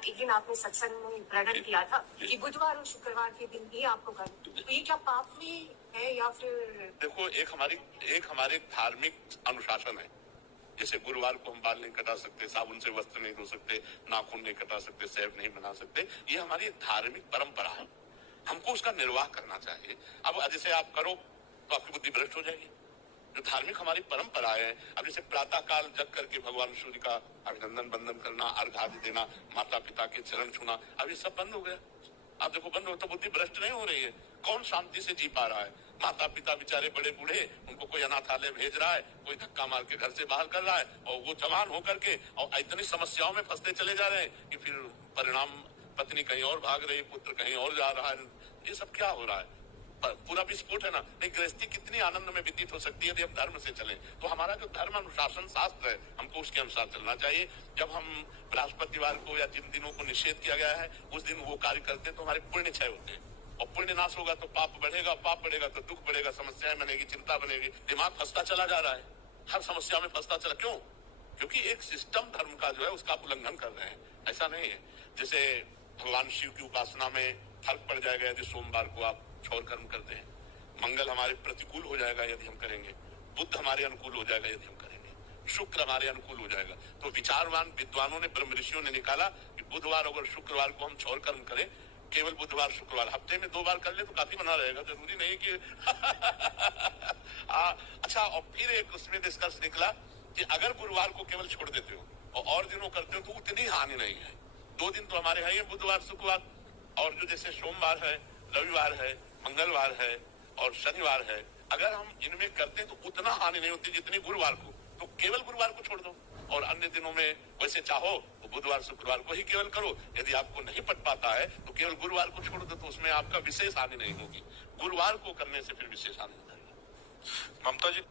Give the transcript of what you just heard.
एक दिन आपने सत्संग में प्रण किया था कि बुधवार और शुक्रवार के दिन ही आपको करना, तो ये क्या पाप में है या फिर? देखो, एक हमारे धार्मिक अनुशासन है। जैसे गुरुवार को हम बाल नहीं कटा सकते, साबुन से वस्त्र नहीं धो सकते, नाखून नहीं कटा सकते, सेब नहीं बना सकते, ये हमारी धार्मिक परंपरा है। हमको उसका निर्वाह करना चाहिए। अब जैसे आप करो तो आपकी बुद्धि भ्रष्ट हो जाएगी। जो धार्मिक हमारी परंपरा है, अब जैसे प्रातः काल जग करके भगवान सूर्य का अभिनंदन बंदन करना, अर्घादि देना, माता पिता के चरण छूना, अब ये सब बंद हो गया। आप देखो बंद हो तो बुद्धि भ्रष्ट नहीं हो रही है। कौन शांति से जी पा रहा है? माता पिता बेचारे बड़े बूढ़े, उनको कोई अनाथालय भेज रहा है, कोई धक्का मार के घर से बाहर कर रहा है, और वो जवान होकर के और इतनी समस्याओं में फंसते चले जा रहे हैं कि फिर परिणाम पत्नी कहीं और भाग रही, पुत्र कहीं और जा रहा है। ये सब क्या हो रहा है? पूरा विस्फोट है ना। नहीं, गृहस्थी कितनी आनंद में व्यतीत हो सकती है यदि हम धर्म से चलें। तो हमारा जो धर्म अनुशासन शास्त्र है, हमको उसके अनुसार चलना चाहिए। जब हम बृहस्पतिवार को या जिन दिनों को निषेध किया गया है उस दिन वो कार्य करते हैं तो हमारे पुण्य क्षय होते हैं, और पुण्य नाश होगा तो पाप बढ़ेगा, पाप बढ़ेगा तो दुख बढ़ेगा, समस्याएं बनेगी, चिंता बनेगी, दिमाग फंसता चला जा रहा है, हर समस्या में फंसता चला। क्यों? क्योंकि एक सिस्टम धर्म का जो है उसका आप उल्लंघन कर रहे हैं। ऐसा नहीं है। जैसे भगवान शिव की उपासना में फर्क पड़ जाएगा यदि सोमवार को आप छोड़ कर्म करते हैं, मंगल हमारे प्रतिकूल हो जाएगा यदि हम करेंगे, बुध हमारे अनुकूल हो जाएगा यदि हम करेंगे, शुक्र हमारे अनुकूल हो जाएगा। तो विचारवान विद्वानों ने, ब्रह्म ऋषियों ने निकाला कि बुधवार और शुक्रवार को हम छोड़ कर्म करें, केवल बुधवार शुक्रवार, हफ्ते में 2 बार कर ले तो काफी बना रहेगा, जरूरी नहीं कि अच्छा। और फिर एक उसमें निष्कर्ष निकला कि अगर गुरुवार को केवल छोड़ देते हो और दिनों करते हो तो उतनी हानि नहीं है। 2 दिन तो हमारे है, बुधवार शुक्रवार, और जो जैसे सोमवार है, रविवार है, मंगलवार है और शनिवार है, अगर हम इनमें करते तो उतना हानि नहीं होती जितनी गुरुवार को। तो केवल गुरुवार को छोड़ दो, और अन्य दिनों में वैसे चाहो तो बुधवार शुक्रवार को ही केवल करो। यदि आपको नहीं पट पाता है तो केवल गुरुवार को छोड़ दो, तो उसमें आपका विशेष हानि नहीं होगी। गुरुवार को करने से फिर विशेष हानि हो जाएगी। ममता जी,